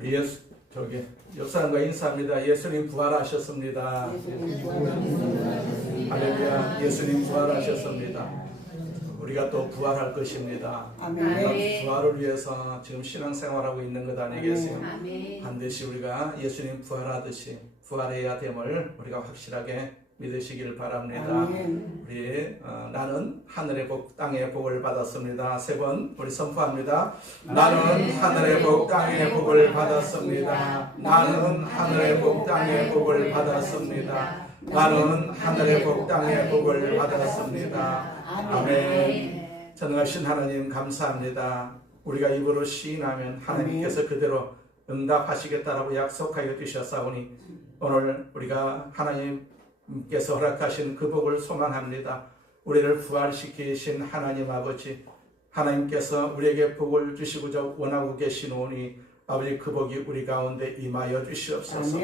우리 옆 사람과 인사합니다. 예수님 부활하셨습니다. 할렐루야. 예수님 부활하셨습니다. 우리가 또 부활할 것입니다. 아멘. 부활을 위해서 지금 신앙생활하고 있는 것 아니겠어요? 아멘. 반드시 우리가 예수님 부활하듯이 부활해야 됨을 우리가 확실하게 믿으시길 바랍니다. 아멘. 우리 나는 하늘의 복 땅의 복을 받았습니다. 세 번 우리 선포합니다. 나는 하늘의 복 땅의 복을 받았습니다. 나는 하늘의 복 땅의 복을 받았습니다. 나는 하늘의 복 땅의 복을 받았습니다. 아멘. 전능하신 하나님 감사합니다. 우리가 입으로 시인하면 하나님께서 그대로 응답하시겠다라고 약속하여 주셨사오니 오늘 우리가 하나님께서 허락하신 그 복을 소망합니다. 우리를 부활시키신 하나님 아버지, 하나님께서 우리에게 복을 주시고자 원하고 계시노니 아버지 그 복이 우리 가운데 임하여 주시옵소서.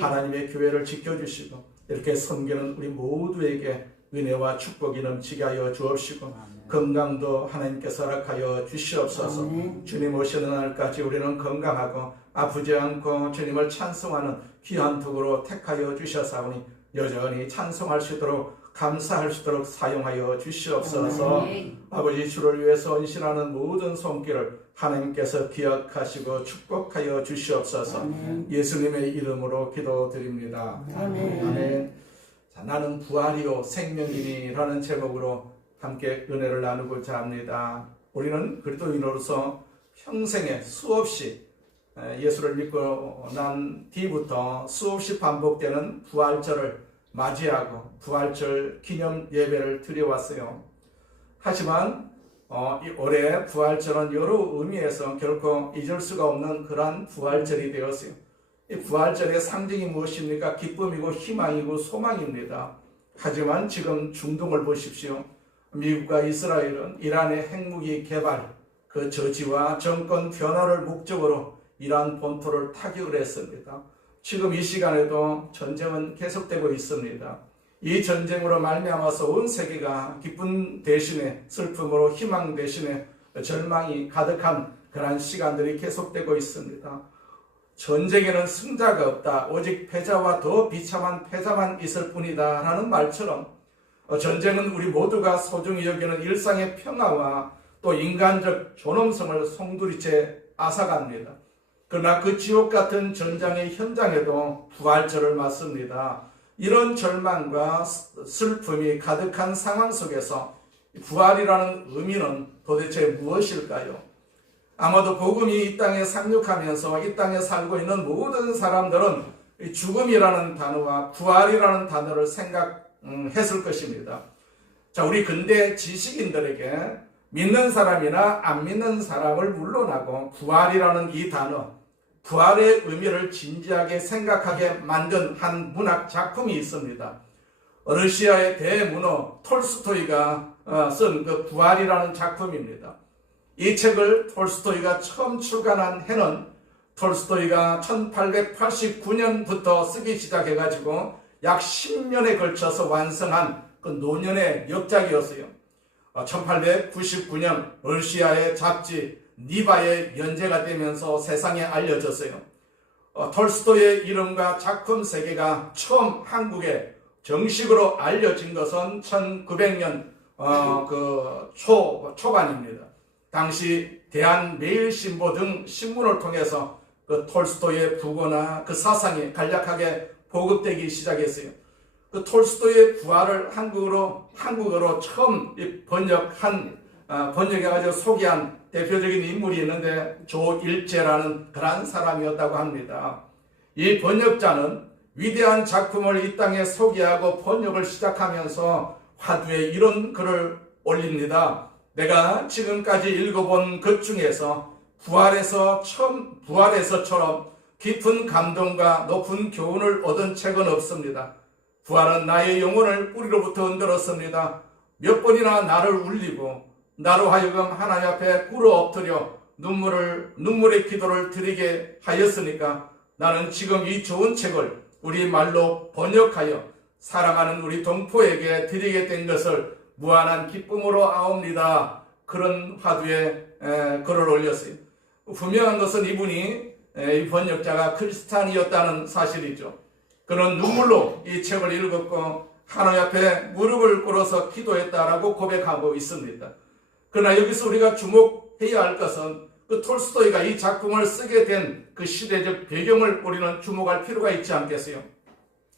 하나님의 교회를 지켜주시고 이렇게 섬기는 우리 모두에게 은혜와 축복이 넘치게 하여 주옵시고 건강도 하나님께서 허락하여 주시옵소서. 주님 오시는 날까지 우리는 건강하고 아프지 않고 주님을 찬송하는 귀한 덕으로 택하여 주셔사오니 여전히 찬송할 수 있도록 감사할 수 있도록 사용하여 주시옵소서. 아버지 주를 위해서 헌신하는 모든 손길을 하나님께서 기억하시고 축복하여 주시옵소서. 예수님의 이름으로 기도드립니다. 아멘. 자, 나는 부활이요 생명이니라는 제목으로 함께 은혜를 나누고자 합니다. 우리는 그리스도인으로서 평생에 수없이 예수를 믿고 난 뒤부터 수없이 반복되는 부활절을 맞이하고 부활절 기념 예배를 드려왔어요. 하지만 올해 부활절은 여러 의미에서 결코 잊을 수가 없는 그러한 부활절이 되었어요. 이 부활절의 상징이 무엇입니까? 기쁨이고 희망이고 소망입니다. 하지만 지금 중동을 보십시오. 미국과 이스라엘은 이란의 핵무기 개발, 그 저지와 정권 변화를 목적으로 이란 본토를 타격을 했습니다. 지금 이 시간에도 전쟁은 계속되고 있습니다. 이 전쟁으로 말미암아서 온 세계가 기쁨 대신에 슬픔으로 희망 대신에 절망이 가득한 그러한 시간들이 계속되고 있습니다. 전쟁에는 승자가 없다. 오직 패자와 더 비참한 패자만 있을 뿐이다 라는 말처럼 전쟁은 우리 모두가 소중히 여기는 일상의 평화와 또 인간적 존엄성을 송두리째 앗아갑니다. 그러나 그 지옥 같은 전장의 현장에도 부활절을 맞습니다. 이런 절망과 슬픔이 가득한 상황 속에서 부활이라는 의미는 도대체 무엇일까요? 아마도 복음이 이 땅에 상륙하면서 이 땅에 살고 있는 모든 사람들은 죽음이라는 단어와 부활이라는 단어를 생각했을 것입니다. 자, 우리 근대 지식인들에게 믿는 사람이나 안 믿는 사람을 물러나고 부활이라는 이 단어, 부활의 의미를 진지하게 생각하게 만든 한 문학 작품이 있습니다. 러시아의 대문호 톨스토이가 쓴 그 부활이라는 작품입니다. 이 책을 톨스토이가 처음 출간한 해는 톨스토이가 1889년부터 쓰기 시작해가지고 약 10년에 걸쳐서 완성한 그 노년의 역작이었어요. 1899년 러시아의 잡지 니바에 연재가 되면서 세상에 알려졌어요. 톨스토이의 이름과 작품 세계가 처음 한국에 정식으로 알려진 것은 1900년 초반입니다. 당시 대한매일신보 등 신문을 통해서 그 톨스토이의 부고나 그 사상이 간략하게 보급되기 시작했어요. 그 톨스토이의 부활을 한국어로 처음 번역해가지고 소개한 대표적인 인물이 있는데 조일제라는 그런 사람이었다고 합니다. 이 번역자는 위대한 작품을 이 땅에 소개하고 번역을 시작하면서 화두에 이런 글을 올립니다. 내가 지금까지 읽어본 것 중에서 부활에서처럼 깊은 감동과 높은 교훈을 얻은 책은 없습니다. 부활은 나의 영혼을 뿌리로부터 흔들었습니다. 몇 번이나 나를 울리고 나로 하여금 하나님 앞에 꿇어 엎드려 눈물의 기도를 드리게 하였으니까 나는 지금 이 좋은 책을 우리 말로 번역하여 사랑하는 우리 동포에게 드리게 된 것을 무한한 기쁨으로 아옵니다. 그런 화두에 글을 올렸어요. 분명한 것은 이분이 이 번역자가 크리스찬이었다는 사실이죠. 그는 눈물로 이 책을 읽었고 하나님 앞에 무릎을 꿇어서 기도했다라고 고백하고 있습니다. 그러나 여기서 우리가 주목해야 할 것은 그 톨스토이가 이 작품을 쓰게 된 그 시대적 배경을 우리는 주목할 필요가 있지 않겠어요?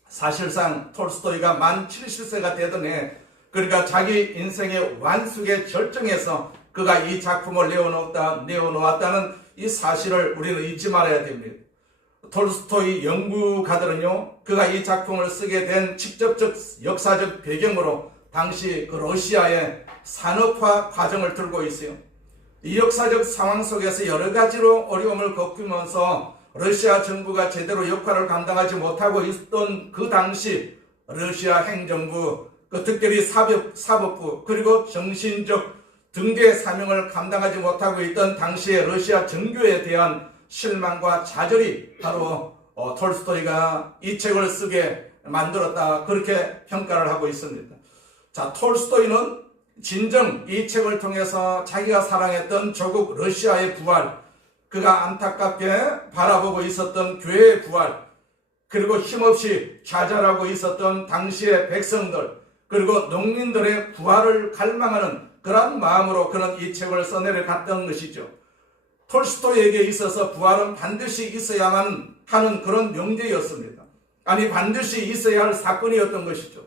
사실상 톨스토이가 만 70세가 되던 해, 그러니까 자기 인생의 완숙의 절정에서 그가 이 작품을 내어놓았다는 이 사실을 우리는 잊지 말아야 됩니다. 톨스토이 연구가들은요, 그가 이 작품을 쓰게 된 직접적 역사적 배경으로 당시 그 러시아의 산업화 과정을 들고 있어요. 이 역사적 상황 속에서 여러 가지로 어려움을 겪으면서 러시아 정부가 제대로 역할을 감당하지 못하고 있던 그 당시 러시아 행정부, 특별히 사법부, 그리고 정신적 등대 사명을 감당하지 못하고 있던 당시의 러시아 정교에 대한 실망과 좌절이 바로 톨스토이가 이 책을 쓰게 만들었다, 그렇게 평가를 하고 있습니다. 자, 톨스토이는 진정 이 책을 통해서 자기가 사랑했던 조국 러시아의 부활, 그가 안타깝게 바라보고 있었던 교회의 부활, 그리고 힘없이 좌절하고 있었던 당시의 백성들, 그리고 농민들의 부활을 갈망하는 그런 마음으로 그는 이 책을 써내려갔던 것이죠. 톨스토이에게 있어서 부활은 반드시 있어야만 하는 그런 명제였습니다. 아니, 반드시 있어야 할 사건이었던 것이죠.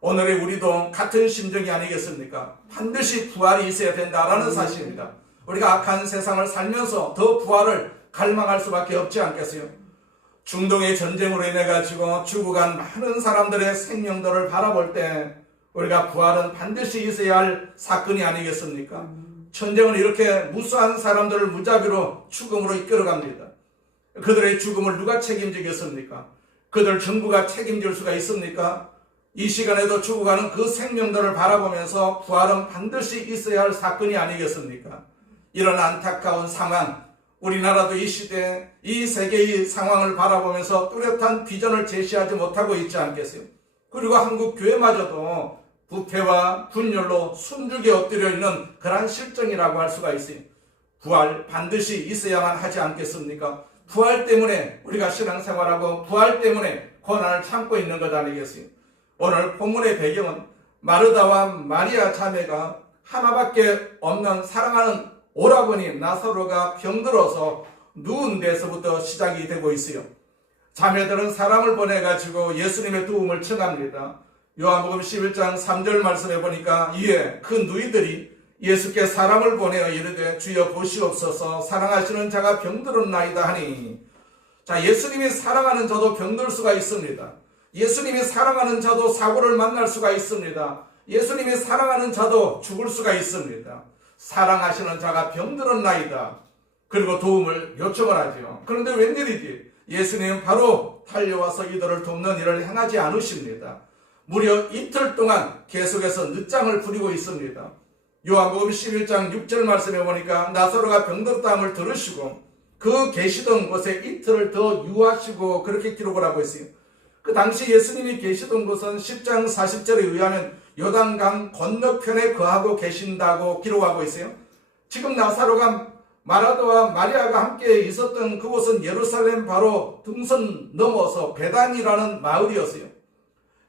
오늘의 우리도 같은 심정이 아니겠습니까? 반드시 부활이 있어야 된다라는 사실입니다. 우리가 악한 세상을 살면서 더 부활을 갈망할 수밖에 없지 않겠어요? 중동의 전쟁으로 인해 가지고 죽어간 많은 사람들의 생명들을 바라볼 때 우리가 부활은 반드시 있어야 할 사건이 아니겠습니까? 전쟁은 이렇게 무수한 사람들을 무자비로 죽음으로 이끌어갑니다. 그들의 죽음을 누가 책임지겠습니까? 그들 정부가 책임질 수가 있습니까? 이 시간에도 죽어가는 그 생명들을 바라보면서 부활은 반드시 있어야 할 사건이 아니겠습니까? 이런 안타까운 상황, 우리나라도 이 시대, 이 세계의 상황을 바라보면서 뚜렷한 비전을 제시하지 못하고 있지 않겠어요? 그리고 한국 교회마저도 부패와 분열로 숨죽에 엎드려 있는 그러한 실정이라고 할 수가 있어요. 부활 반드시 있어야만 하지 않겠습니까? 부활 때문에 우리가 신앙생활하고 부활 때문에 고난을 참고 있는 것 아니겠어요? 오늘 본문의 배경은 마르다와 마리아 자매가 하나밖에 없는 사랑하는 오라버니 나사로가 병들어서 누운 데서부터 시작이 되고 있어요. 자매들은 사람을 보내가지고 예수님의 도움을 청합니다. 요한복음 11장 3절 말씀에 보니까 이에 그 누이들이 예수께 사람을 보내어 이르되 주여 보시옵소서 사랑하시는 자가 병들었나이다 하니, 자, 예수님이 사랑하는 자도 병들 수가 있습니다. 예수님이 사랑하는 자도 사고를 만날 수가 있습니다. 예수님이 사랑하는 자도 죽을 수가 있습니다. 사랑하시는 자가 병들었나이다. 그리고 도움을 요청을 하죠. 그런데 웬일이지? 예수님은 바로 달려와서 이들을 돕는 일을 행하지 않으십니다. 무려 이틀 동안 계속해서 늦장을 부리고 있습니다. 요한복음 11장 6절 말씀에 보니까 나사로가 병들었다함을 들으시고 그 계시던 곳에 이틀을 더 유하시고 그렇게 기록을 하고 있어요. 그 당시 예수님이 계시던 곳은 10장 40절에 의하면 요단강 건너편에 거하고 계신다고 기록하고 있어요. 지금 나사로가 마르다와 마리아가 함께 있었던 그곳은 예루살렘 바로 등선 넘어서 베단이라는 마을이었어요.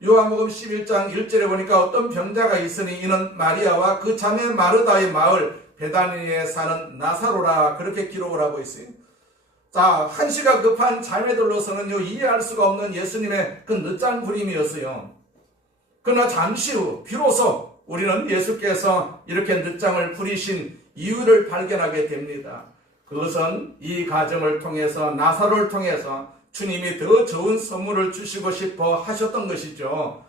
요한복음 11장 1절에 보니까 어떤 병자가 있으니 이는 마리아와 그 자매 마르다의 마을 베다니에 사는 나사로라, 그렇게 기록을 하고 있어요. 자, 한시가 급한 자매들로서는요, 이해할 수가 없는 예수님의 그 늦장 부림이었어요. 그러나 잠시 후 비로소 우리는 예수께서 이렇게 늦장을 부리신 이유를 발견하게 됩니다. 그것은 이 과정을 통해서, 나사로를 통해서 주님이 더 좋은 선물을 주시고 싶어 하셨던 것이죠.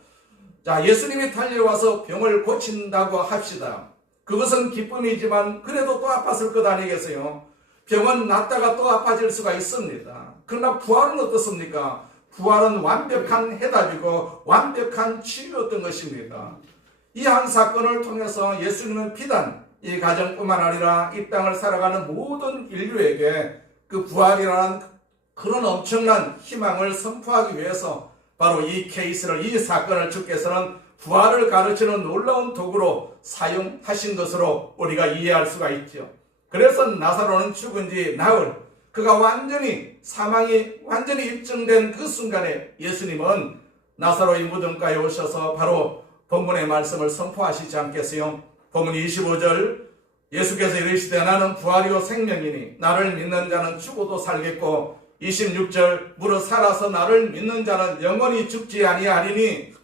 자, 예수님이 달려와서 병을 고친다고 합시다. 그것은 기쁨이지만 그래도 또 아팠을 것 아니겠어요? 병은 낫다가 또 아파질 수가 있습니다. 그러나 부활은 어떻습니까? 부활은 완벽한 해답이고 완벽한 치유였던 것입니다. 이 한 사건을 통해서 예수님은 비단 이 가정뿐만 아니라 이 땅을 살아가는 모든 인류에게 그 부활이라는 그런 엄청난 희망을 선포하기 위해서 바로 이 케이스를, 이 사건을 주께서는 부활을 가르치는 놀라운 도구로 사용하신 것으로 우리가 이해할 수가 있죠. 그래서 나사로는 죽은 지 나흘, 그가 완전히 사망이 완전히 입증된 그 순간에 예수님은 나사로의 무덤가에 오셔서 바로 본문의 말씀을 선포하시지 않겠어요? 본문 25절 예수께서 이르시되 나는 부활이요 생명이니 나를 믿는 자는 죽어도 살겠고 26절 무릇 살아서 나를 믿는 자는 영원히 죽지 아니하리니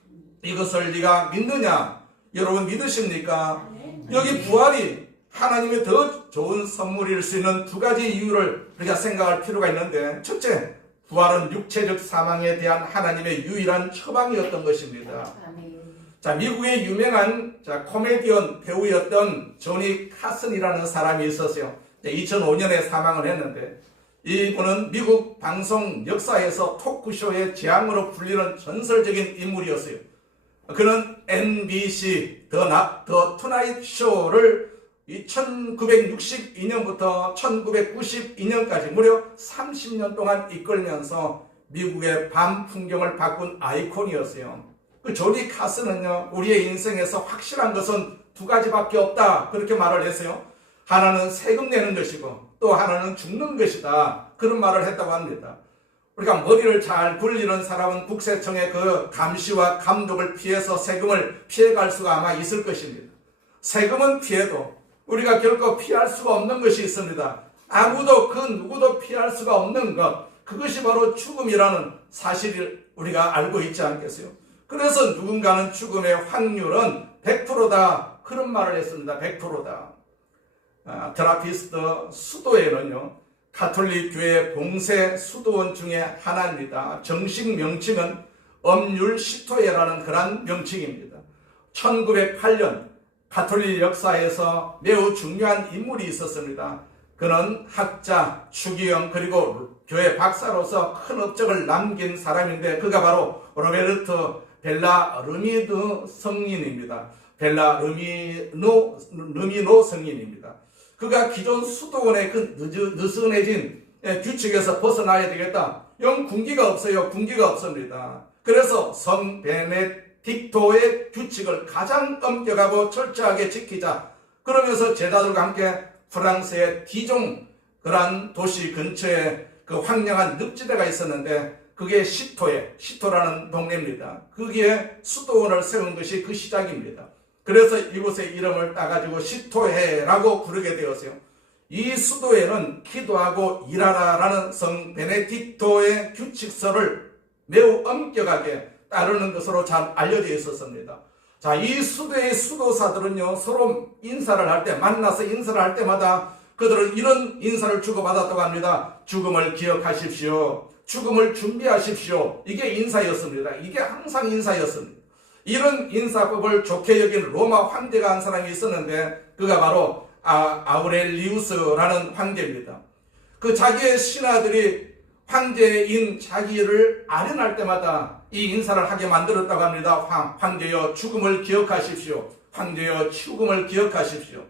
이것을 네가 믿느냐? 여러분 믿으십니까? 여기 부활이 하나님의 더 좋은 선물일 수 있는 두 가지 이유를 우리가 생각할 필요가 있는데, 첫째, 부활은 육체적 사망에 대한 하나님의 유일한 처방이었던 것입니다. 자, 미국의 유명한 코미디언 배우였던 조니 카슨이라는 사람이 있었어요. 2005년에 사망을 했는데, 이분은 미국 방송 역사에서 토크쇼의 재앙으로 불리는 전설적인 인물이었어요. 그는 MBC 더 투나잇 쇼를 1962년부터 1992년까지 무려 30년 동안 이끌면서 미국의 밤 풍경을 바꾼 아이콘이었어요. 그 조니 카슨은요, 우리의 인생에서 확실한 것은 두 가지밖에 없다, 그렇게 말을 했어요. 하나는 세금 내는 것이고 또 하나는 죽는 것이다, 그런 말을 했다고 합니다. 우리가 머리를 잘 굴리는 사람은 국세청의 그 감시와 감독을 피해서 세금을 피해갈 수가 아마 있을 것입니다. 세금은 피해도 우리가 결코 피할 수가 없는 것이 있습니다. 아무도 그 누구도 피할 수가 없는 것, 그것이 바로 죽음이라는 사실을 우리가 알고 있지 않겠어요? 그래서 누군가는 죽음의 확률은 100%다, 그런 말을 했습니다. 100%다. 트라피스트 수도회는요, 가톨릭 교회 봉쇄 수도원 중에 하나입니다. 정식 명칭은 엄률시토회라는 그런 명칭입니다. 1908년 가톨릭 역사에서 매우 중요한 인물이 있었습니다. 그는 학자, 추기경, 그리고 교회 박사로서 큰 업적을 남긴 사람인데, 그가 바로 로베르트 벨라르미노 성인입니다. 르미노 성인입니다. 그가 기존 수도원의 그 느슨해진 규칙에서 벗어나야 되겠다. 영 군기가 없어요. 군기가 없습니다. 그래서 성 베네딕토의 규칙을 가장 엄격하고 철저하게 지키자. 그러면서 제자들과 함께 프랑스의 디종, 그러한 도시 근처에 그 황량한 늪지대가 있었는데, 그게 시토라는 동네입니다. 거기에 수도원을 세운 것이 그 시작입니다. 그래서 이곳의 이름을 따가지고 시토회라고 부르게 되었어요. 이 수도회는 기도하고 일하라라는 성 베네딕토의 규칙서를 매우 엄격하게 따르는 것으로 잘 알려져 있었습니다. 자, 이 수도의 수도사들은요, 서로 인사를 할 때, 만나서 인사를 할 때마다 그들은 이런 인사를 주고받았다고 합니다. 죽음을 기억하십시오. 죽음을 준비하십시오. 이게 인사였습니다. 이게 항상 인사였습니다. 이런 인사법을 좋게 여긴 로마 황제가 한 사람이 있었는데, 그가 바로 아우렐리우스라는 황제입니다. 그 자기의 신하들이 황제인 자기를 아련할 때마다 이 인사를 하게 만들었다고 합니다. 황제여 죽음을 기억하십시오. 황제여 죽음을 기억하십시오.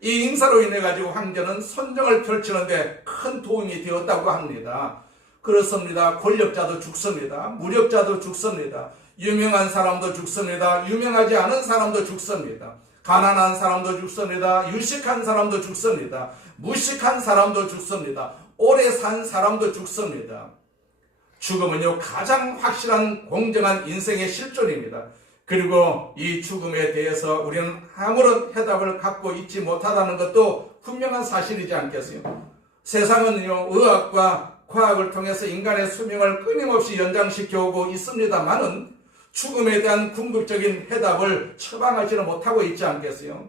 이 인사로 인해 가지고 황제는 선정을 펼치는데 큰 도움이 되었다고 합니다. 그렇습니다. 권력자도 죽습니다. 무력자도 죽습니다. 유명한 사람도 죽습니다. 유명하지 않은 사람도 죽습니다. 가난한 사람도 죽습니다. 유식한 사람도 죽습니다. 무식한 사람도 죽습니다. 오래 산 사람도 죽습니다. 죽음은요, 가장 확실한 공정한 인생의 실존입니다. 그리고 이 죽음에 대해서 우리는 아무런 해답을 갖고 있지 못하다는 것도 분명한 사실이지 않겠어요? 세상은요, 의학과 과학을 통해서 인간의 수명을 끊임없이 연장시켜 오고 있습니다만은 죽음에 대한 궁극적인 해답을 처방하지는 못하고 있지 않겠어요?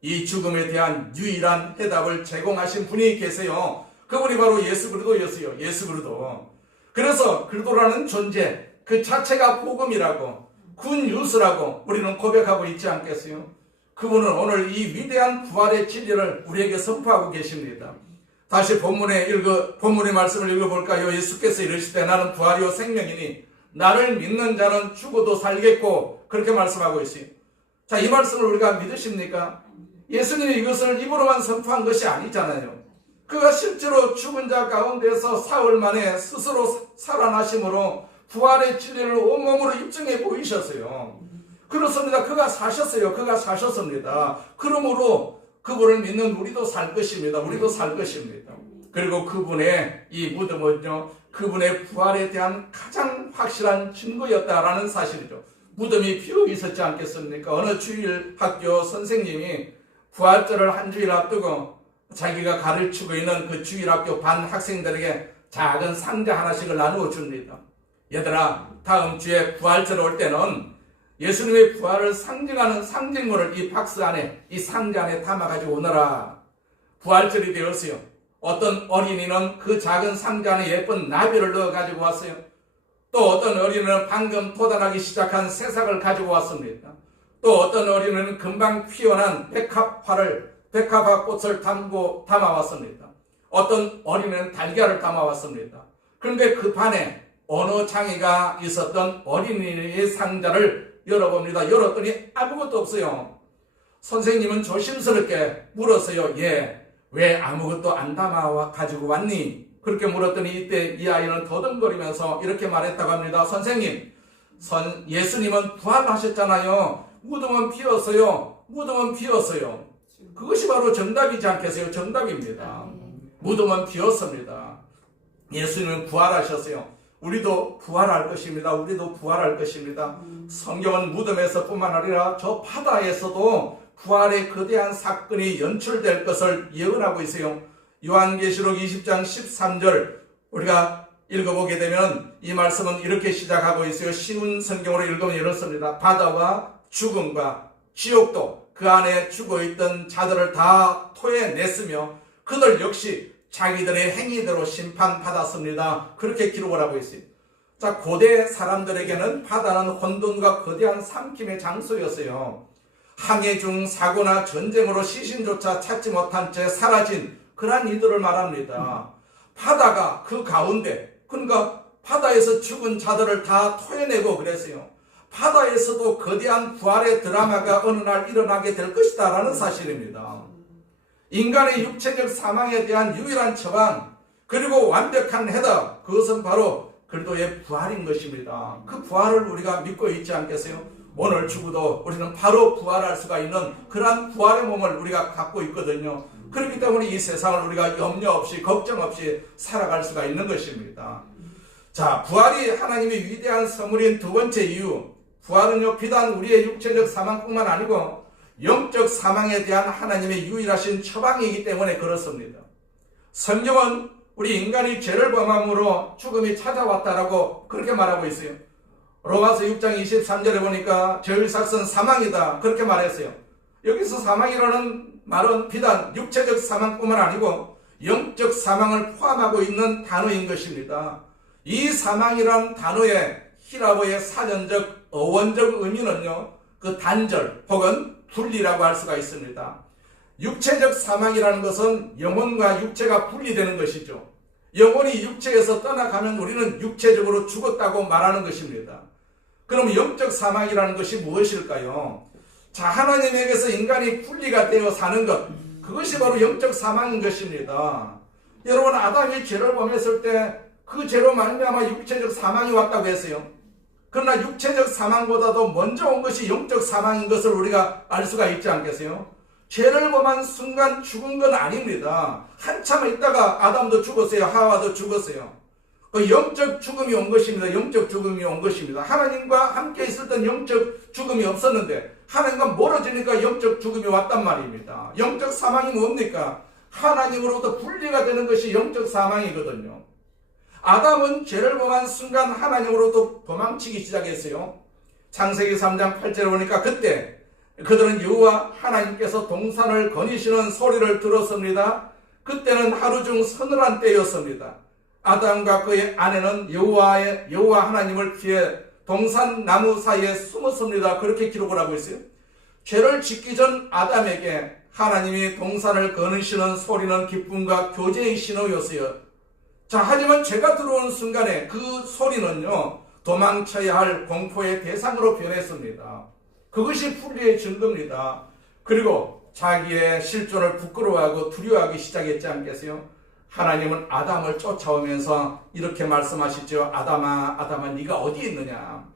이 죽음에 대한 유일한 해답을 제공하신 분이 계세요. 그분이 바로 예수 그리스도였어요. 예수 그리스도. 그래서 그리스도라는 존재 그 자체가 복음이라고, 굿뉴스라고 우리는 고백하고 있지 않겠어요? 그분은 오늘 이 위대한 부활의 진리를 우리에게 선포하고 계십니다. 다시 본문의 말씀을 읽어볼까요? 예수께서 이르시되 나는 부활이요 생명이니 나를 믿는 자는 죽어도 살겠고, 그렇게 말씀하고 있어요. 자, 이 말씀을 우리가 믿으십니까? 예수님이 이것을 입으로만 선포한 것이 아니잖아요. 그가 실제로 죽은 자 가운데서 사흘 만에 스스로 살아나심으로 부활의 진리를 온몸으로 입증해 보이셨어요. 그렇습니다. 그가 사셨어요. 그가 사셨습니다. 그러므로 그분을 믿는 우리도 살 것입니다. 우리도 살 것입니다. 그리고 그분의 이 무덤은요, 그분의 부활에 대한 가장 확실한 증거였다라는 사실이죠. 무덤이 비어 있었지 않겠습니까? 어느 주일 학교 선생님이 부활절을 한 주일 앞두고 자기가 가르치고 있는 그 주일 학교 반 학생들에게 작은 상자 하나씩을 나누어 줍니다. 얘들아, 다음 주에 부활절 올 때는 예수님의 부활을 상징하는 상징물을 이 박스 안에, 이 상자 안에 담아가지고 오너라. 부활절이 되었어요. 어떤 어린이는 그 작은 상자 안에 예쁜 나비를 넣어가지고 왔어요. 또 어떤 어린이는 방금 돋아나기 시작한 새싹을 가지고 왔습니다. 또 어떤 어린이는 금방 피어난 백합화 꽃을 담아왔습니다. 어떤 어린이는 달걀을 담아왔습니다. 그런데 그 반에 어느 장애가 있었던 어린이의 상자를 열어봅니다. 열었더니 아무것도 없어요. 선생님은 조심스럽게 물었어요. 왜 아무것도 안 담아 가지고 왔니? 그렇게 물었더니 이때 이 아이는 더듬거리면서 이렇게 말했다고 합니다. 선생님, 예수님은 부활하셨잖아요. 무덤은 비었어요. 무덤은 비었어요. 그것이 바로 정답이지 않겠어요? 정답입니다. 무덤은 비었습니다. 예수님은 부활하셨어요. 우리도 부활할 것입니다. 우리도 부활할 것입니다. 성경은 무덤에서 뿐만 아니라 저 바다에서도 부활의 거대한 사건이 연출될 것을 예언하고 있어요. 요한계시록 20장 13절 우리가 읽어보게 되면 이 말씀은 이렇게 시작하고 있어요. 쉬운 성경으로 읽으면 이렇습니다. 바다와 죽음과 지옥도 그 안에 죽어있던 자들을 다 토해냈으며 그들 역시 자기들의 행위대로 심판받았습니다. 그렇게 기록을 하고 있어요. 자, 고대 사람들에게는 바다는 혼돈과 거대한 삼킴의 장소였어요. 항해 중 사고나 전쟁으로 시신조차 찾지 못한 채 사라진 그러한 이들을 말합니다. 바다가 그 가운데, 그러니까 바다에서 죽은 자들을 다 토해내고 그랬어요. 바다에서도 거대한 부활의 드라마가 어느 날 일어나게 될 것이다 라는 사실입니다. 인간의 육체적 사망에 대한 유일한 처방, 그리고 완벽한 해답, 그것은 바로 그리스도의 부활인 것입니다. 그 부활을 우리가 믿고 있지 않겠어요? 오늘 죽어도 우리는 바로 부활할 수가 있는 그러한 부활의 몸을 우리가 갖고 있거든요. 그렇기 때문에 이 세상을 우리가 염려 없이 걱정 없이 살아갈 수가 있는 것입니다. 자, 부활이 하나님의 위대한 선물인 두 번째 이유, 부활은요 비단 우리의 육체적 사망뿐만 아니고 영적 사망에 대한 하나님의 유일하신 처방이기 때문에 그렇습니다. 성경은 우리 인간이 죄를 범함으로 죽음이 찾아왔다라고 그렇게 말하고 있어요. 로마서 6장 23절에 보니까 죄의 삭은 사망이다 그렇게 말했어요. 여기서 사망이라는 말은 비단 육체적 사망뿐만 아니고 영적 사망을 포함하고 있는 단어인 것입니다. 이 사망이라는 단어의 히라보의 사전적 어원적 의미는요, 그 단절 혹은 분리라고 할 수가 있습니다. 육체적 사망이라는 것은 영혼과 육체가 분리되는 것이죠. 영혼이 육체에서 떠나가면 우리는 육체적으로 죽었다고 말하는 것입니다. 그럼 영적 사망이라는 것이 무엇일까요? 자, 하나님에게서 인간이 분리가 되어 사는 것, 그것이 바로 영적 사망인 것입니다. 여러분, 아담이 죄를 범했을 때 그 죄로 말미암아 육체적 사망이 왔다고 했어요. 그러나 육체적 사망보다도 먼저 온 것이 영적 사망인 것을 우리가 알 수가 있지 않겠어요? 죄를 범한 순간 죽은 건 아닙니다. 한참 있다가 아담도 죽었어요. 하와도 죽었어요. 그 영적 죽음이 온 것입니다. 영적 죽음이 온 것입니다. 하나님과 함께 있을 땐 영적 죽음이 없었는데 하나님과 멀어지니까 영적 죽음이 왔단 말입니다. 영적 사망이 뭡니까? 하나님으로부터 분리가 되는 것이 영적 사망이거든요. 아담은 죄를 범한 순간 하나님으로부터 도망치기 시작했어요. 창세기 3장 8절에 보니까 그때 그들은 여호와 하나님께서 동산을 거니시는 소리를 들었습니다. 그때는 하루 중 서늘한 때였습니다. 아담과 그의 아내는 여호와 하나님을 피해 동산 나무 사이에 숨었습니다. 그렇게 기록을 하고 있어요. 죄를 짓기 전 아담에게 하나님이 동산을 거니시는 소리는 기쁨과 교제의 신호였어요. 자, 하지만 죄가 들어오는 순간에 그 소리는요, 도망쳐야 할 공포의 대상으로 변했습니다. 그것이 분리의 증거입니다. 그리고 자기의 실존을 부끄러워하고 두려워하기 시작했지 않겠어요? 하나님은 아담을 쫓아오면서 이렇게 말씀하시죠. 아담아 네가 어디 있느냐?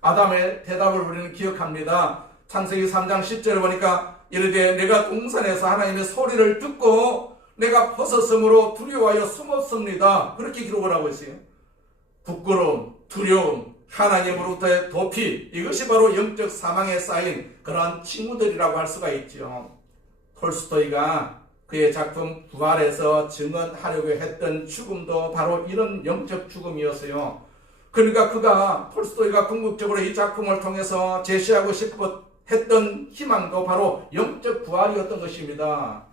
아담의 대답을 우리는 기억합니다. 창세기 3장 10절에 보니까 이르되 내가 동산에서 하나님의 소리를 듣고 내가 벗었으므로 두려워하여 숨었습니다. 그렇게 기록을 하고 있어요. 부끄러움, 두려움, 하나님으로부터의 도피, 이것이 바로 영적 사망에 쌓인 그러한 징후들이라고 할 수가 있죠. 톨스토이가 그의 작품 부활에서 증언하려고 했던 죽음도 바로 이런 영적 죽음이었어요. 그러니까 톨스토이가 궁극적으로 이 작품을 통해서 제시하고 싶어 했던 희망도 바로 영적 부활이었던 것입니다.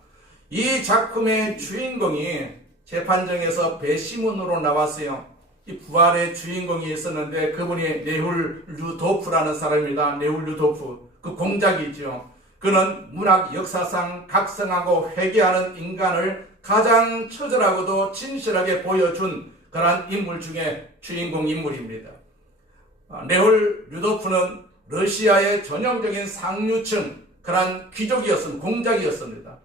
이 작품의 주인공이 재판정에서 배시문으로 나왔어요. 이 부활의 주인공이 있었는데 그분이 네훌 류도프라는 사람입니다. 네훌 류도프. 그 공작이죠. 그는 문학 역사상 각성하고 회개하는 인간을 가장 처절하고도 진실하게 보여준 그러한 인물 중에 주인공 인물입니다. 네훌 류도프는 러시아의 전형적인 상류층 그러한 귀족이었습니다. 공작이었습니다.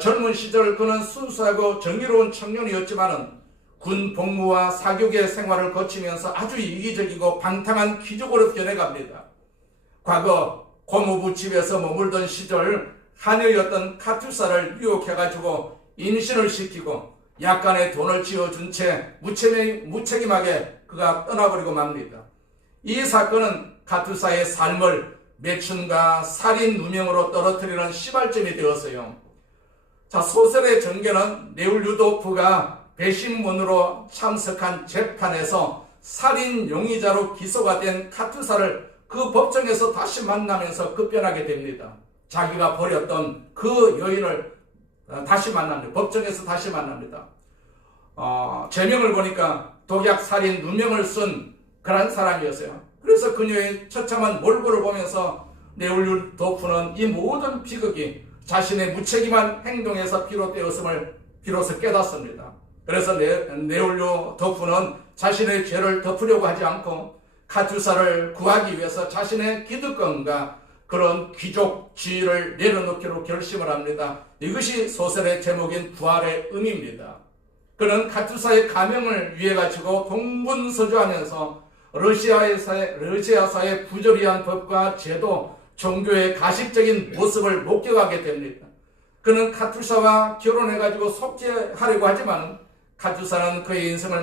젊은 시절 그는 순수하고 정의로운 청년이었지만은 군 복무와 사교계 생활을 거치면서 아주 이기적이고 방탕한 귀족으로 변해갑니다. 과거 고모부 집에서 머물던 시절 하녀였던 카투사를 유혹해가지고 임신을 시키고 약간의 돈을 쥐어준 채 무책임하게 그가 떠나버리고 맙니다. 이 사건은 카투사의 삶을 매춘과 살인 누명으로 떨어뜨리는 시발점이 되었어요. 자, 소설의 전개는 네훌 류도프가 배신문으로 참석한 재판에서 살인 용의자로 기소가 된 카투사를 그 법정에서 다시 만나면서 급변하게 됩니다. 자기가 버렸던 그 여인을 다시 만납니다. 법정에서 다시 만납니다. 제명을 보니까 독약 살인 누명을 쓴 그런 사람이었어요. 그래서 그녀의 처참한 몰골을 보면서 네훌 류도프는 이 모든 비극이 자신의 무책임한 행동에서 비롯되었음을 비로소 깨닫습니다. 그래서 네훌 류도프는 자신의 죄를 덮으려고 하지 않고 카투사를 구하기 위해서 자신의 기득권과 그런 귀족 지위를 내려놓기로 결심을 합니다. 이것이 소설의 제목인 부활의 의미입니다. 그는 카투사의 가명을 위해 가지고 동분서주하면서 러시아사의 부조리한 법과 제도, 종교의 가식적인 모습을 목격하게 됩니다. 그는 카투사와 결혼해가지고 속죄하려고 하지만 카투사는 그의 인생을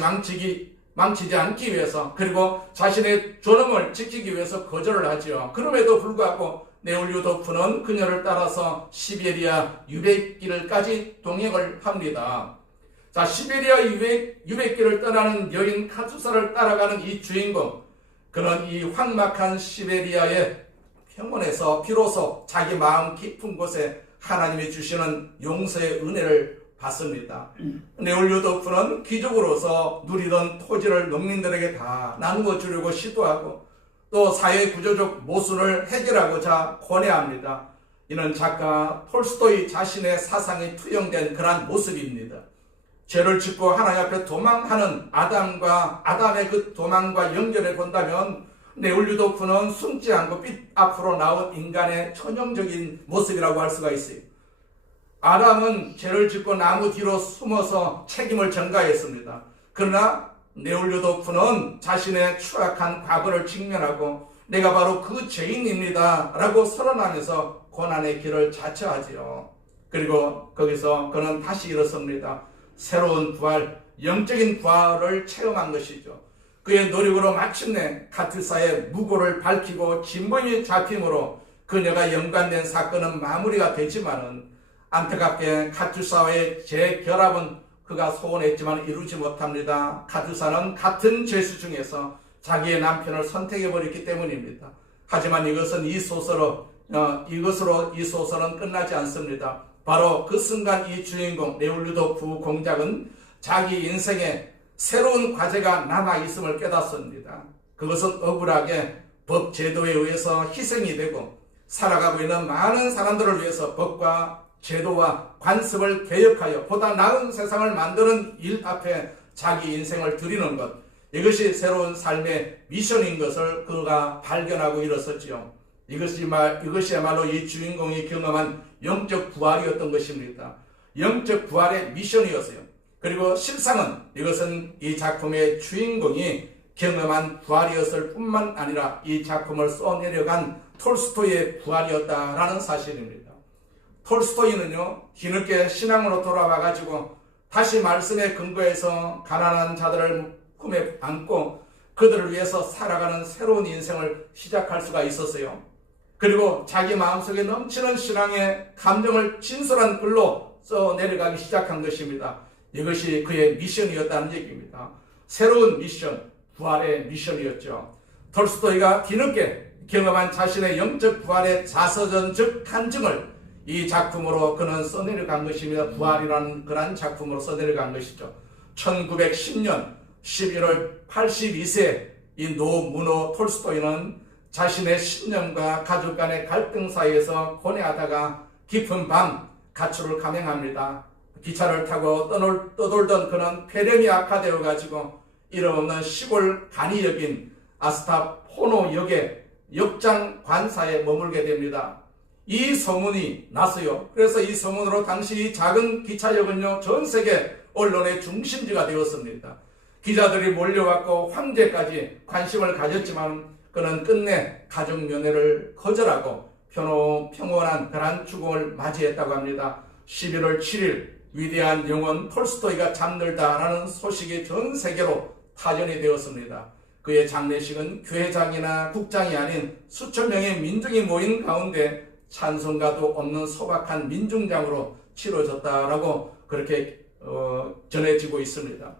망치지 않기 위해서 그리고 자신의 존엄을 지키기 위해서 거절을 하지요. 그럼에도 불구하고 네훌 류도프는 그녀를 따라서 시베리아 유백길까지 동행을 합니다. 자, 시베리아 유백길을 떠나는 여인 카투사를 따라가는 이 주인공, 그는 이 황막한 시베리아의 평원에서 비로소 자기 마음 깊은 곳에 하나님이 주시는 용서의 은혜를 받습니다. 네훌 류도프는 귀족으로서 누리던 토지를 농민들에게 다 나누어 주려고 시도하고 또 사회 구조적 모순을 해결하고자 권해합니다. 이는 작가 톨스토이 자신의 사상이 투영된 그러한 모습입니다. 죄를 짓고 하나님 앞에 도망하는 아담의 그 도망과 연결해 본다면 네훌 류도프는 숨지 않고 빛 앞으로 나온 인간의 천연적인 모습이라고 할 수가 있어요. 아담은 죄를 짓고 나무 뒤로 숨어서 책임을 전가했습니다. 그러나 네훌 류도프는 자신의 추악한 과거를 직면하고 내가 바로 그 죄인입니다 라고 선언하면서 고난의 길을 자처하지요. 그리고 거기서 그는 다시 일어섭니다. 새로운 부활, 영적인 부활을 체험한 것이죠. 그의 노력으로 마침내 카투사의 무고를 밝히고 진범이 잡힘으로 그녀가 연관된 사건은 마무리가 되지만은 안타깝게 카투사와의 재결합은 그가 소원했지만 이루지 못합니다. 카투사는 같은 죄수 중에서 자기의 남편을 선택해버렸기 때문입니다. 하지만 이것은 이것으로 이 소설은 끝나지 않습니다. 바로 그 순간 이 주인공 네훌 류도프 공작은 자기 인생에 새로운 과제가 남아있음을 깨닫습니다. 그것은 억울하게 법 제도에 의해서 희생이 되고 살아가고 있는 많은 사람들을 위해서 법과 제도와 관습을 개혁하여 보다 나은 세상을 만드는 일 앞에 자기 인생을 드리는 것, 이것이 새로운 삶의 미션인 것을 그가 발견하고 일었었지요. 이것이야말로 이 주인공이 경험한 영적 부활이었던 것입니다. 영적 부활의 미션이었어요. 그리고 실상은 이것은 이 작품의 주인공이 경험한 부활이었을 뿐만 아니라 이 작품을 써내려간 톨스토이의 부활이었다라는 사실입니다. 톨스토이는요, 뒤늦게 신앙으로 돌아와가지고 다시 말씀에 근거해서 가난한 자들을 품에 안고 그들을 위해서 살아가는 새로운 인생을 시작할 수가 있었어요. 그리고 자기 마음속에 넘치는 신앙의 감정을 진솔한 글로 써 내려가기 시작한 것입니다. 이것이 그의 미션이었다는 얘기입니다. 새로운 미션, 부활의 미션이었죠. 톨스토이가 뒤늦게 경험한 자신의 영적 부활의 자서전적 간증을 이 작품으로 그는 써내려간 것입니다. 부활이라는 그런 작품으로 써내려간 것이죠. 1910년 11월 82세 이 노무노 톨스토이는 자신의 신념과 가족 간의 갈등 사이에서 고뇌하다가 깊은 밤 가출을 감행합니다. 기차를 타고 떠돌던 그는 폐렴이 악화되어 가지고 이름 없는 시골 간이역인 아스타포노역의 역장 관사에 머물게 됩니다. 이 소문이 났어요. 그래서 이 소문으로 당시 작은 기차역은요, 전 세계 언론의 중심지가 되었습니다. 기자들이 몰려왔고 황제까지 관심을 가졌지만 그는 끝내 가족면회를 거절하고 평온한 그런 죽음을 맞이했다고 합니다. 11월 7일 위대한 영혼 톨스토이가 잠들다라는 소식이 전 세계로 타전이 되었습니다. 그의 장례식은 교회장이나 국장이 아닌 수천 명의 민중이 모인 가운데 찬송가도 없는 소박한 민중장으로 치러졌다라고 그렇게 전해지고 있습니다.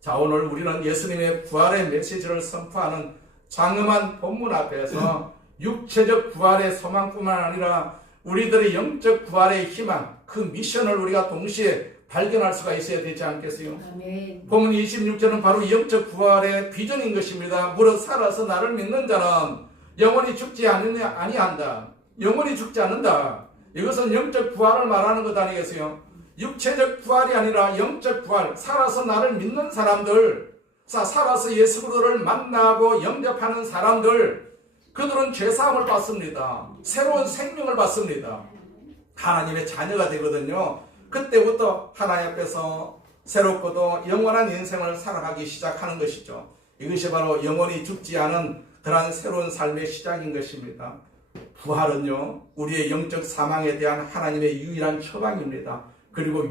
자, 오늘 우리는 예수님의 부활의 메시지를 선포하는 장엄한 본문 앞에서 육체적 부활의 소망뿐만 아니라 우리들의 영적 부활의 희망, 그 미션을 우리가 동시에 발견할 수가 있어야 되지 않겠어요? 아멘. 본문 26절은 바로 영적 부활의 비전인 것입니다. 무릇 살아서 나를 믿는 자는 영원히 죽지 아니한다. 영원히 죽지 않는다. 이것은 영적 부활을 말하는 것 아니겠어요? 육체적 부활이 아니라 영적 부활, 살아서 나를 믿는 사람들, 살아서 예수 그리스도를 만나고 영접하는 사람들, 그들은 죄사함을 받습니다. 새로운 생명을 받습니다. 하나님의 자녀가 되거든요. 그때부터 하나님 앞에서 새롭고도 영원한 인생을 살아가기 시작하는 것이죠. 이것이 바로 영원히 죽지 않은 그러한 새로운 삶의 시작인 것입니다. 부활은요, 우리의 영적 사망에 대한 하나님의 유일한 처방입니다. 그리고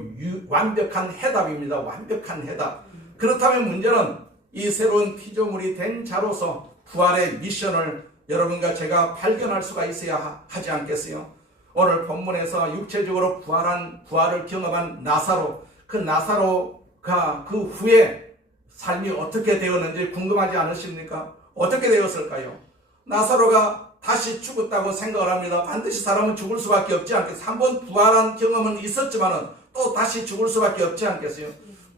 완벽한 해답입니다. 완벽한 해답. 그렇다면 문제는 이 새로운 피조물이 된 자로서 부활의 미션을 여러분과 제가 발견할 수가 있어야 하지 않겠어요? 오늘 본문에서 육체적으로 부활을 경험한 나사로, 그 나사로가 그 후에 삶이 어떻게 되었는지 궁금하지 않으십니까? 어떻게 되었을까요? 나사로가 다시 죽었다고 생각을 합니다. 반드시 사람은 죽을 수밖에 없지 않겠어요? 한번 부활한 경험은 있었지만 또 다시 죽을 수밖에 없지 않겠어요?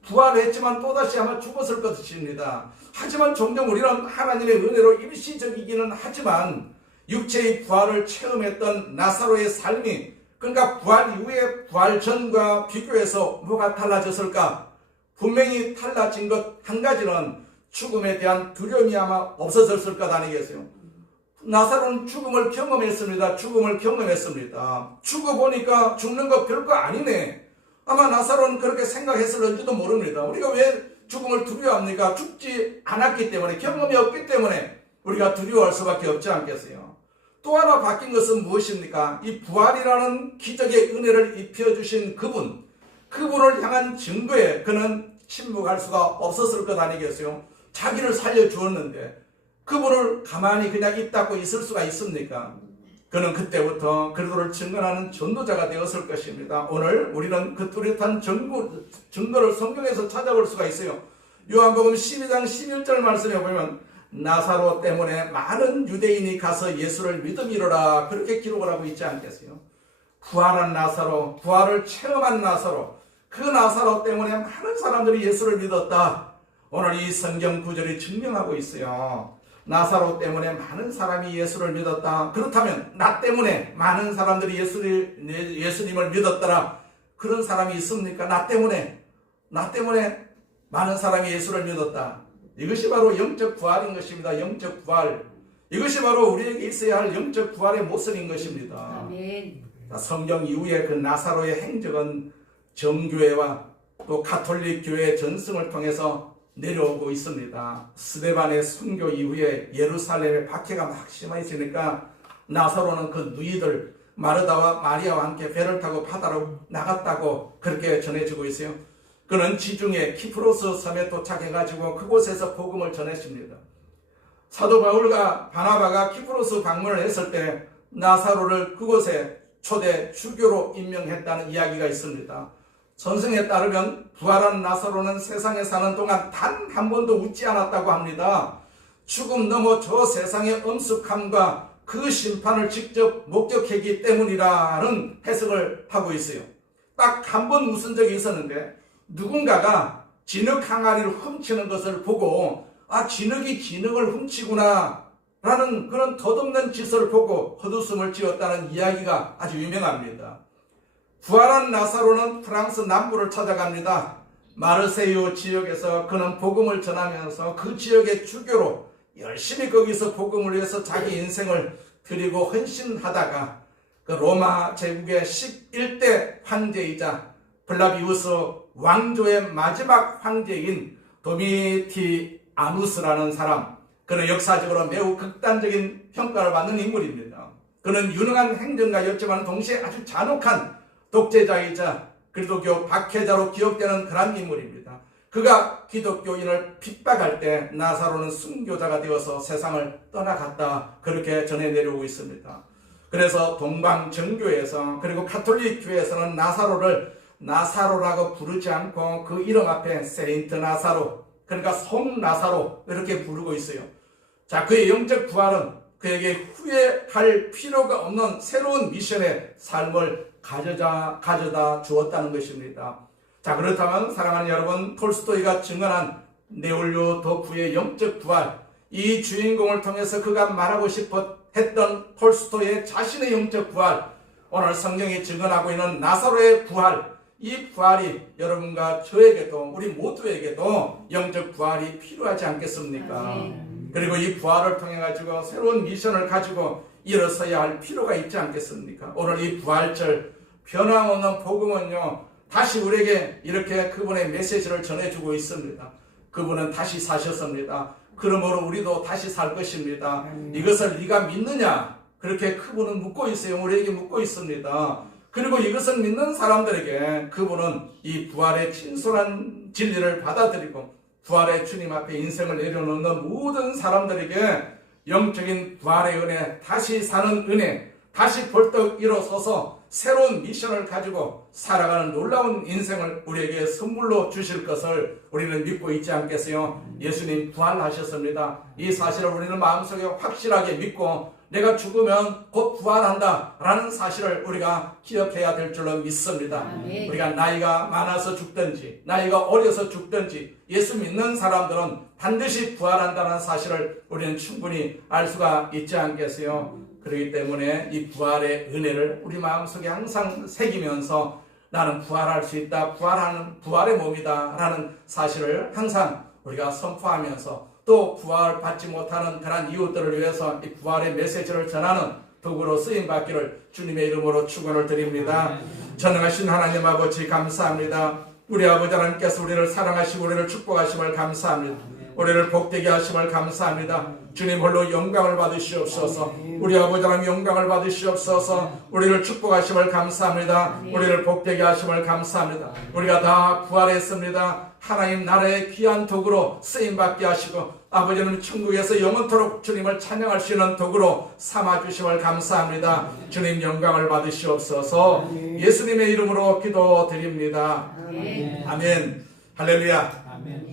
부활했지만 또다시 아마 죽었을 것입니다. 하지만 종종 우리는 하나님의 은혜로 일시적이기는 하지만 육체의 부활을 체험했던 나사로의 삶이, 그러니까 부활 이후에 부활 전과 비교해서 뭐가 달라졌을까? 분명히 달라진 것 한 가지는 죽음에 대한 두려움이 아마 없어졌을 것 아니겠어요? 나사로는 죽음을 경험했습니다. 죽어보니까 죽는 거 별거 아니네. 아마 나사로는 그렇게 생각했을지도 모릅니다. 우리가 왜 죽음을 두려워합니까? 죽지 않았기 때문에, 경험이 없기 때문에 우리가 두려워할 수밖에 없지 않겠어요? 또 하나 바뀐 것은 무엇입니까? 이 부활이라는 기적의 은혜를 입혀주신 그분을 향한 증거에 그는 침묵할 수가 없었을 것 아니겠어요? 자기를 살려주었는데 그분을 가만히 그냥 입 닫고 있을 수가 있습니까? 그는 그때부터 그리스도를 증언하는 전도자가 되었을 것입니다. 오늘 우리는 그 뚜렷한 증거를 성경에서 찾아볼 수가 있어요. 요한복음 12장 11절 말씀에 보면 나사로 때문에 많은 유대인이 가서 예수를 믿음이로라, 그렇게 기록을 하고 있지 않겠어요? 부활한 나사로, 부활을 체험한 나사로, 그 나사로 때문에 많은 사람들이 예수를 믿었다. 오늘 이 성경 구절이 증명하고 있어요. 나사로 때문에 많은 사람이 예수를 믿었다. 그렇다면 나 때문에 많은 사람들이 예수님을 믿었더라. 그런 사람이 있습니까? 나 때문에 많은 사람이 예수를 믿었다. 이것이 바로 영적 부활인 것입니다. 영적 부활. 이것이 바로 우리에게 있어야 할 영적 부활의 모습인 것입니다. 아멘. 성경 이후에 그 나사로의 행적은 정교회와 또 가톨릭 교회의 전승을 통해서 내려오고 있습니다. 스데반의 순교 이후에 예루살렘의 박해가 막 심해지니까 나사로는 그 누이들, 마르다와 마리아와 함께 배를 타고 바다로 나갔다고 그렇게 전해지고 있어요. 그는 지중해 키프로스 섬에 도착해가지고 그곳에서 복음을 전했습니다. 사도 바울과 바나바가 키프로스 방문을 했을 때 나사로를 그곳에 초대 주교로 임명했다는 이야기가 있습니다. 전승에 따르면 부활한 나사로는 세상에 사는 동안 단 한 번도 웃지 않았다고 합니다. 죽음 넘어 저 세상의 엄숙함과 그 심판을 직접 목격했기 때문이라는 해석을 하고 있어요. 딱 한 번 웃은 적이 있었는데 누군가가 진흙 항아리를 훔치는 것을 보고 진흙이 진흙을 훔치구나 라는 그런 덧없는 짓을 보고 헛웃음을 지었다는 이야기가 아주 유명합니다. 부활한 나사로는 프랑스 남부를 찾아갑니다. 마르세유 지역에서 그는 복음을 전하면서 그 지역의 주교로 열심히 거기서 복음을 위해서 자기 인생을 드리고 헌신하다가 그 로마 제국의 11대 황제이자 블라비우스 왕조의 마지막 황제인 도미티아누스라는 사람, 그는 역사적으로 매우 극단적인 평가를 받는 인물입니다. 그는 유능한 행정가였지만 동시에 아주 잔혹한 독재자이자 그리스도교 박해자로 기억되는 그런 인물입니다. 그가 기독교인을 핍박할 때 나사로는 순교자가 되어서 세상을 떠나갔다, 그렇게 전해 내려오고 있습니다. 그래서 동방정교에서 그리고 가톨릭 교회에서는 나사로를 나사로라고 부르지 않고 그 이름 앞에 세인트 나사로, 그러니까 송 나사로 이렇게 부르고 있어요. 자, 그의 영적 부활은 그에게 후회할 필요가 없는 새로운 미션의 삶을 가져다 주었다는 것입니다. 자, 그렇다면 사랑하는 여러분, 톨스토이가 증언한 네올류 도프의 영적 부활, 이 주인공을 통해서 그가 말하고 싶어 했던 톨스토이의 자신의 영적 부활, 오늘 성경이 증언하고 있는 나사로의 부활, 이 부활이 여러분과 저에게도 우리 모두에게도 영적 부활이 필요하지 않겠습니까? 그리고 이 부활을 통해 가지고 새로운 미션을 가지고 일어서야 할 필요가 있지 않겠습니까? 오늘 이 부활절 변함없는 복음은요, 다시 우리에게 이렇게 그분의 메시지를 전해주고 있습니다. 그분은 다시 사셨습니다. 그러므로 우리도 다시 살 것입니다. 이것을 네가 믿느냐? 그렇게 그분은 묻고 있어요. 우리에게 묻고 있습니다. 그리고 이것을 믿는 사람들에게 그분은 이 부활의 진솔한 진리를 받아들이고 부활의 주님 앞에 인생을 내려놓는 모든 사람들에게 영적인 부활의 은혜, 다시 사는 은혜, 다시 벌떡 일어서서 새로운 미션을 가지고 살아가는 놀라운 인생을 우리에게 선물로 주실 것을 우리는 믿고 있지 않겠어요? 예수님 부활하셨습니다. 이 사실을 우리는 마음속에 확실하게 믿고 내가 죽으면 곧 부활한다 라는 사실을 우리가 기억해야 될 줄로 믿습니다. 아멘. 우리가 나이가 많아서 죽든지 나이가 어려서 죽든지 예수 믿는 사람들은 반드시 부활한다는 사실을 우리는 충분히 알 수가 있지 않겠어요? 그렇기 때문에 이 부활의 은혜를 우리 마음속에 항상 새기면서 나는 부활할 수 있다, 부활하는 부활의 몸이다 라는 사실을 항상 우리가 선포하면서 또 부활 받지 못하는 그런 이웃들을 위해서 이 부활의 메시지를 전하는 도구로 쓰임받기를 주님의 이름으로 축원을 드립니다. 전능하신 하나님 아버지 감사합니다. 우리 아버지 하나님께서 우리를 사랑하시고 우리를 축복하심을 감사합니다. 우리를 복되게 하심을 감사합니다. 주님 홀로 영광을 받으시옵소서. 우리 아버지 하나님 영광을 받으시옵소서. 우리를 축복하심을 감사합니다. 우리를 복되게 하심을 감사합니다. 우리가 다 부활했습니다. 하나님 나라의 귀한 도구로 쓰임받게 하시고 아버지는 천국에서 영원토록 주님을 찬양할 수 있는 도구로 삼아주심을 감사합니다. 주님 영광을 받으시옵소서. 예수님의 이름으로 기도드립니다. 아멘. 할렐루야.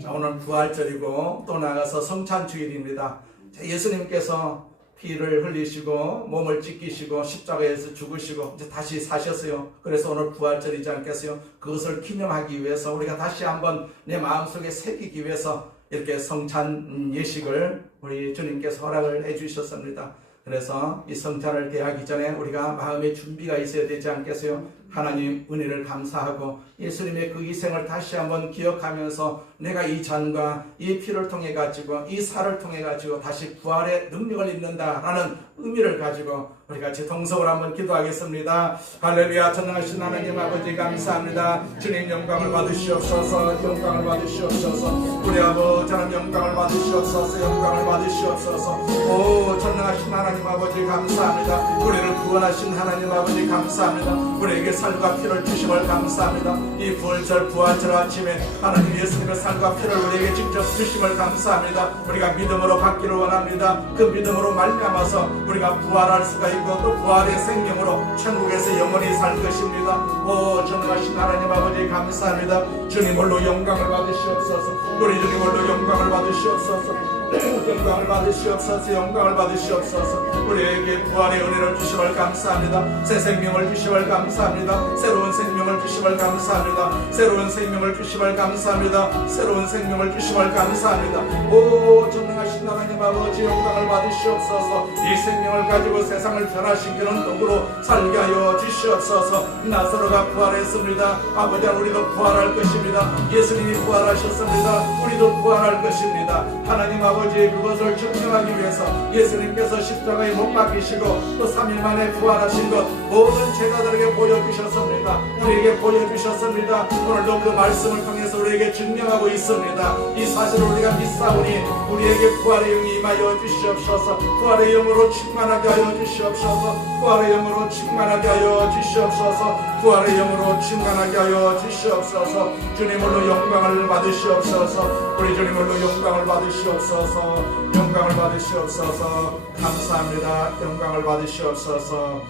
자, 오늘 부활절이고 또 나가서 성찬주일입니다. 예수님께서 피를 흘리시고 몸을 찢기시고 십자가에서 죽으시고 이제 다시 사셨어요. 그래서 오늘 부활절이지 않겠어요? 그것을 기념하기 위해서 우리가 다시 한번 내 마음속에 새기기 위해서 이렇게 성찬 예식을 우리 주님께서 허락을 해주셨습니다. 그래서 이 성찬을 대하기 전에 우리가 마음의 준비가 있어야 되지 않겠어요? 하나님 은혜를 감사하고 예수님의 그 희생을 다시 한번 기억하면서 내가 이 잔과 이 피를 통해 가지고 이 살을 통해 가지고 다시 부활의 능력을 입는다라는 의미를 가지고 우리 같이 동성으로 한번 기도하겠습니다. 할렐루야. 전능하신 하나님 아버지 감사합니다. 주님 영광을 받으시옵소서. 영광을 받으시옵소서. 우리 아버지 하나님 영광을 받으시옵소서. 영광을 받으시옵소서. 오 전능하신 하나님 아버지 감사합니다. 우리를 구원하신 하나님 아버지 감사합니다. 우리에게 살과 피를 주심을 감사합니다. 이 부활절 부활절 아침에 하나님 예수님의 살과 피를 우리에게 직접 주심을 감사합니다. 우리가 믿음으로 받기를 원합니다. 그 믿음으로 말미암아서 우리가 부활할 수가 있고 또 부활의 생명으로 천국에서 영원히 살 것입니다. 오 전능하신 하나님 아버지 감사합니다. 주님 홀로 영광을 받으시옵소서. 우리 주님 홀로 영광을 받으시옵소서. 영광을 받으시옵소서. 영광을 받으시옵소서. 우리에게 부활의 은혜를 주심을 감사합니다. 새 생명을 주심을 감사합니다. 새로운 생명을 주심을 감사합니다. 새로운 생명을 주심을 감사합니다. 새로운 생명을 주심을 감사합니다. 오 전능하신 하나님 아버지 영광을 받으시옵소서. 이 생명을 가지고 세상을 변화시키는 도구로 살게 하여 주시옵소서. 나사로가 부활했습니다. 아버지 우리도 부활할 것입니다. 예수님이 부활하셨습니다. 우리도 부활할 것입니다. 하나님 아버지 그것을 증명하기 위해서 예수님께서 십자가에 못 박히시고 또 3일 만에 부활하신 것 모든 제자들에게 보여주셨습니다. 우리에게 보여주셨습니다. 오늘도 그 말씀을 통해서 우리에게 증명하고 있습니다. 이 사실을 우리가 믿사오니 우리에게 부활의 영이 임하여 주시옵소서. 부활의 영으로 충만하게 하여 주시옵소서. 부활의 영으로 충만하게 하여 주시옵소서. 부활의 영으로 충만하게 하여 주시옵소서. 주님 홀로 영광을 받으시옵소서. 우리 주님 홀로 영광을 받으시옵소서. 영광을 받으시옵소서. 감사합니다. 영광을 받으시옵소서.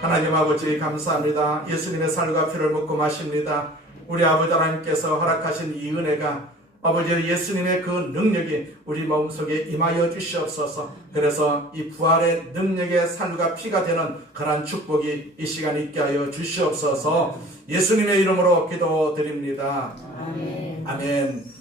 하나님 아버지 감사합니다. 예수님의 살과 피를 먹고 마십니다. 우리 아버지 하나님께서 허락하신 이 은혜가 아버지 예수님의 그 능력이 우리 마음속에 임하여 주시옵소서. 그래서 이 부활의 능력의 살과 피가 되는 그러한 축복이 이 시간에 있게 하여 주시옵소서. 예수님의 이름으로 기도드립니다. 아멘. 아멘.